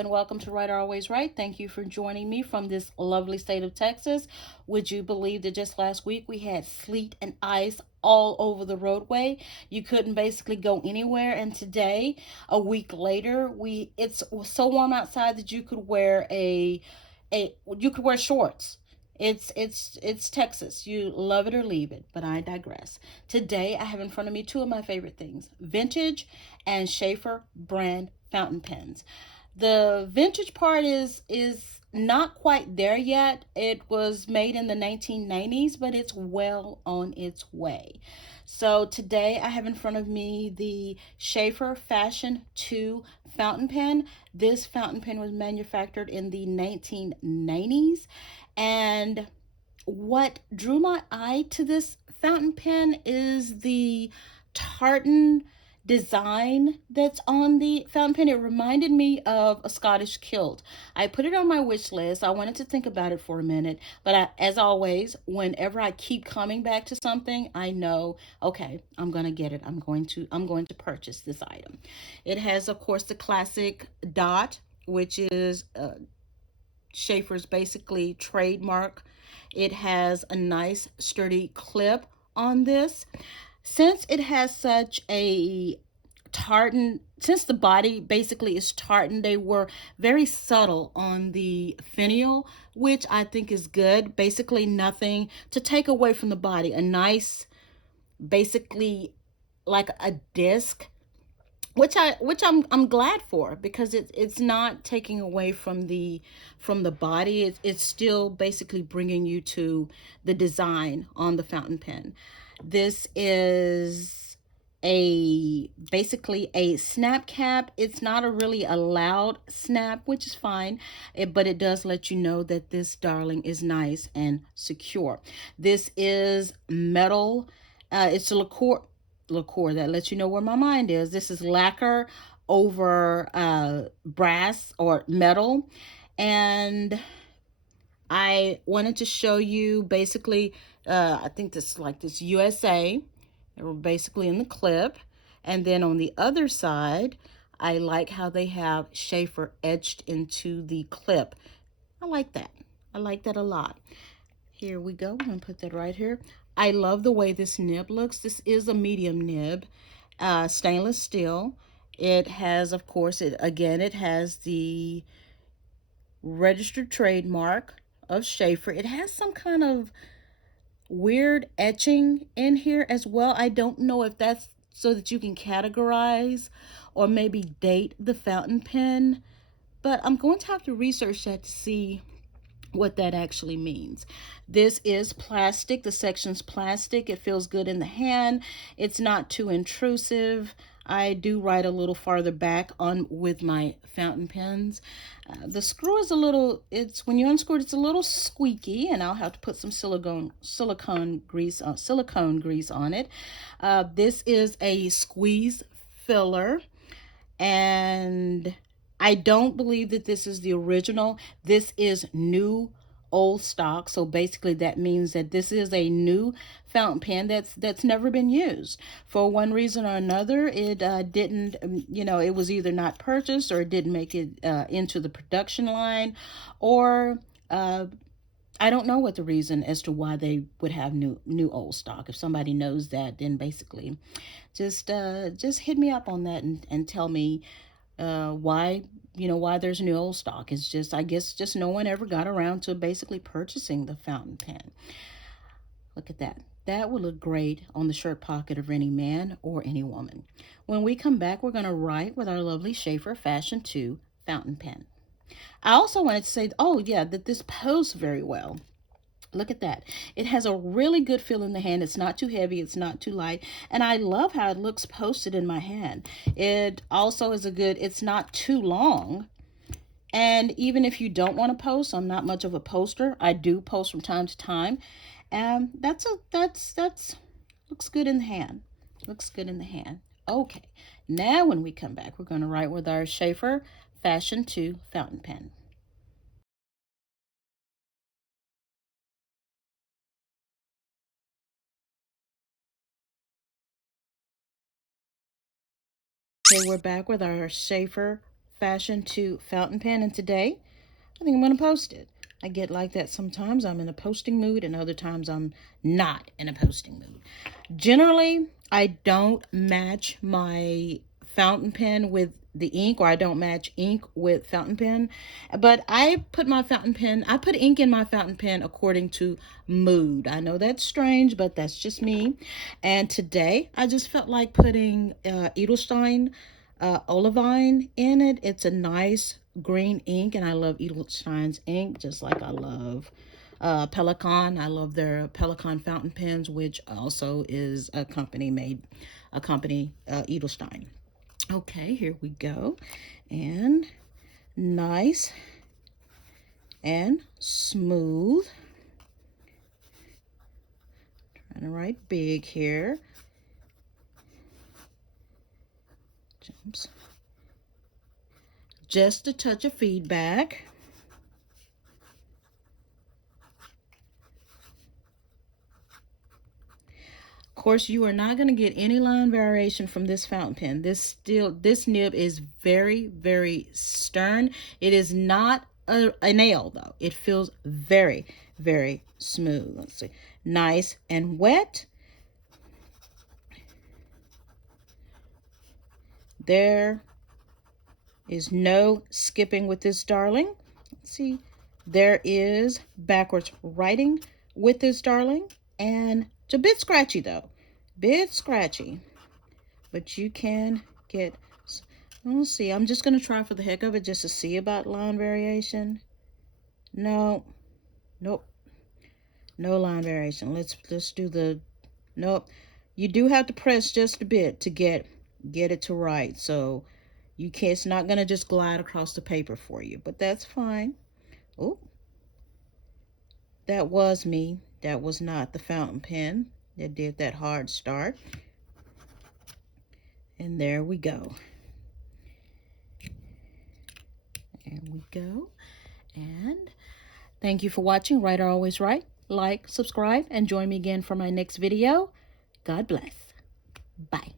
and welcome to Right Always Right. Thank you for joining me from this lovely state of Texas. Would you believe that just last week we had sleet and ice all over the roadway? You couldn't basically go anywhere, and today, a week later, it's so warm outside that you could wear you could wear shorts. It's Texas. You love it or leave it, but I digress. Today I have in front of me two of my favorite things: vintage and Sheaffer brand fountain pens. The vintage part is not quite there yet. It was made in the 1990s, but it's well on its way. So today I have in front of me the Sheaffer Fashion 2 fountain pen. This fountain pen was manufactured in the 1990s, and what drew my eye to this fountain pen is the tartan design that's on the fountain pen. It reminded me of a Scottish kilt. I put it on my wish list. I wanted to think about it for a minute, but as always, whenever I keep coming back to something, I know, okay, I'm going to get it. I'm going to purchase this item. It has, of course, the classic dot, which is Sheaffer's basically trademark. It has a nice sturdy clip on this. Since it has such a tartan, since the body basically is tartan, they were very subtle on the finial, which I think is good. Basically nothing to take away from the body. A nice, basically like a disc, which I'm glad for, because it's not taking away from the body. It's still basically bringing you to the design on the fountain pen. This is basically a snap cap. It's not a really a loud snap, which is fine, but it does let you know that this darling is nice and secure. This is metal. It's a liqueur that lets you know where my mind is. This is lacquer over brass or metal. And I wanted to show you basically, I think this is like this USA. They were basically in the clip. And then on the other side, I like how they have Sheaffer etched into the clip. I like that. I like that a lot. Here we go. I'm going to put that right here. I love the way this nib looks. This is a medium nib, stainless steel. It has, of course, it has the registered trademark of Sheaffer. It has some kind of weird etching in here as well. I don't know if that's so that you can categorize or maybe date the fountain pen, but I'm going to have to research that to see what that actually means. This is plastic. The section's plastic. It feels good in the hand. It's not too intrusive. I do write a little farther back on with my fountain pens. The screw is a little, it's when you unscrew it, it's a little squeaky, and I'll have to put some silicone grease on it. This is a squeeze filler, and I don't believe that this is the original. This is new old stock. So basically that means that this is a new fountain pen that's never been used. For one reason or another, it didn't, it was either not purchased, or it didn't make it into the production line, or I don't know what the reason as to why they would have new old stock. If somebody knows that, then basically just hit me up on that and tell me why why there's new old stock. It's just, I guess, just no one ever got around to basically purchasing the fountain pen. Look at that. That would look great on the shirt pocket of any man or any woman. When we come back, we're going to write with our lovely Sheaffer Fashion 2 fountain pen. I also wanted to say, oh yeah, that this posts very well. Look at that. It has a really good feel in the hand. It's not too heavy. It's not too light. And I love how it looks posted in my hand. It also is it's not too long. And even if you don't want to post, I'm not much of a poster. I do post from time to time. And that's looks good in the hand. Looks good in the hand. Okay. Now when we come back, we're going to write with our Sheaffer Fashion 2 fountain pen. Okay, we're back with our Sheaffer fashion to fountain pen, and today I think I'm going to post it. I get like that sometimes. I'm in a posting mood, and other times I'm not in a posting mood. Generally, I don't match my fountain pen with the ink, or I don't match ink with fountain pen. But I put ink in my fountain pen according to mood. I know that's strange, but that's just me. And today, I just felt like putting Edelstein Olivine in it. It's a nice green ink, and I love Edelstein's ink, just like I love Pelican. I love their Pelican fountain pens, which also is a company Edelstein. Okay, here we go. And nice and smooth. Trying to write big here. Jumps. Just a touch of feedback. Of course, you are not going to get any line variation from this fountain pen. This nib is very, very stern. It is not a nail, though. It feels very, very smooth. Let's see. Nice and wet. There is no skipping with this darling. Let's see. There is backwards writing with this darling. And it's a bit scratchy, though. Bit scratchy. But you can get... Let's see. I'm just going to try for the heck of it just to see about line variation. No. Nope. No line variation. Let's do the... Nope. You do have to press just a bit to get it to write. So you can't... It's not going to just glide across the paper for you. But that's fine. Oh. That was me. That was not the fountain pen that did that hard start. And there we go. There we go. And thank you for watching. Writer Always Right. Like, subscribe, and join me again for my next video. God bless. Bye.